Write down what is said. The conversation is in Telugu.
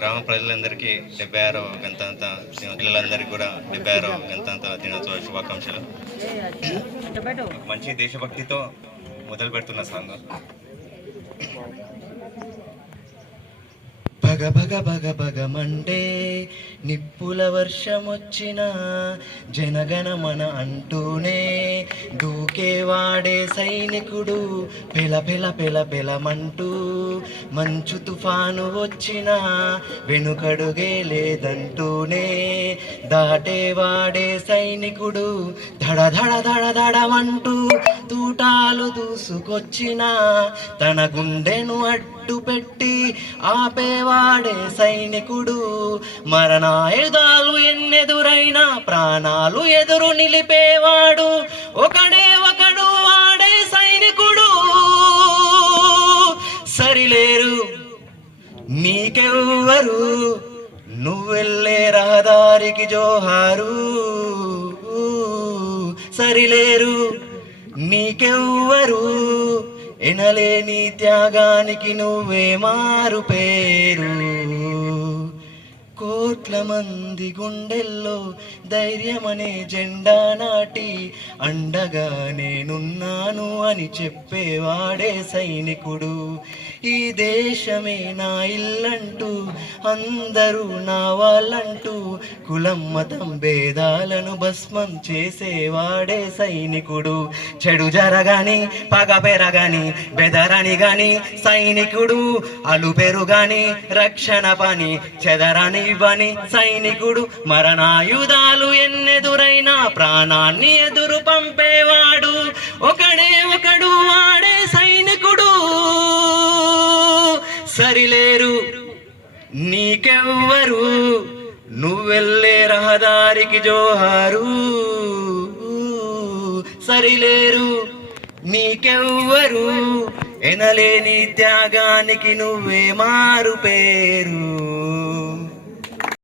గ్రామ ప్రజలందరికీ 76వ గణతంత్ర పిల్లలందరికీ కూడా 76వ గణతంత్ర దినోత్సవ శుభాకాంక్షలు. మంచి దేశభక్తితో మొదలు పెడుతున్న సాంగ్. భగ భగ భగ భగమండే నిప్పుల వర్షమొచ్చిన జనగణమన అంటూనే దూకేవాడే సైనికుడు పెల పెల పెల పెలమంటూ మంచు తుఫాను వచ్చిన వెనుకడుగే లేదంటూనే దాటేవాడే సైనికుడు ధడ ధడ ధడ ధడమంటూ తూటాలు దూసుకొచ్చిన తన గుండెను అడ్డు పెట్టి ఆపేవాడే సైనికుడు. మరణాయుధాలు ఎన్నెదురైనా ప్రాణాలు ఎదురు నిలిపేవాడు ఒకడే ఒకడు వాడే సైనికుడు. సరిలేరు నీకెవ్వరు నువ్వెళ్ళే రహదారికి జోహారు. సరిలేరు నీకెవ్వరు ఎనలేని త్యాగానికి నువ్వే మారు పేరు. కోట్ల మంది గుండెల్లో ధైర్యమనే జెండా నాటి అండగా నేనున్నాను అని చెప్పేవాడే సైనికుడు. ఈ దేశమే నా ఇల్లంటూ అందరూ నా వాళ్ళంటూ కులం మతం భేదాలను భస్మం చేసేవాడే సైనికుడు. చెడు జరగాని పగ పెరగాని బెదరని గాని సైనికుడు అలుపెరు గాని రక్షణ పని చెదరని బని సైనికుడు. మరణాయుధాలు ఎన్నెదురైనా ప్రాణాన్ని ఎదురు పంపేవాడు ఒకడే ఒకడు వాడే సైనికుడు. సరిలేరు నీకెవ్వరు నువ్వెళ్ళే రహదారికి జోహారు. సరిలేరు నీకెవ్వరు ఎనలేని త్యాగానికి నువ్వే మారు పేరు.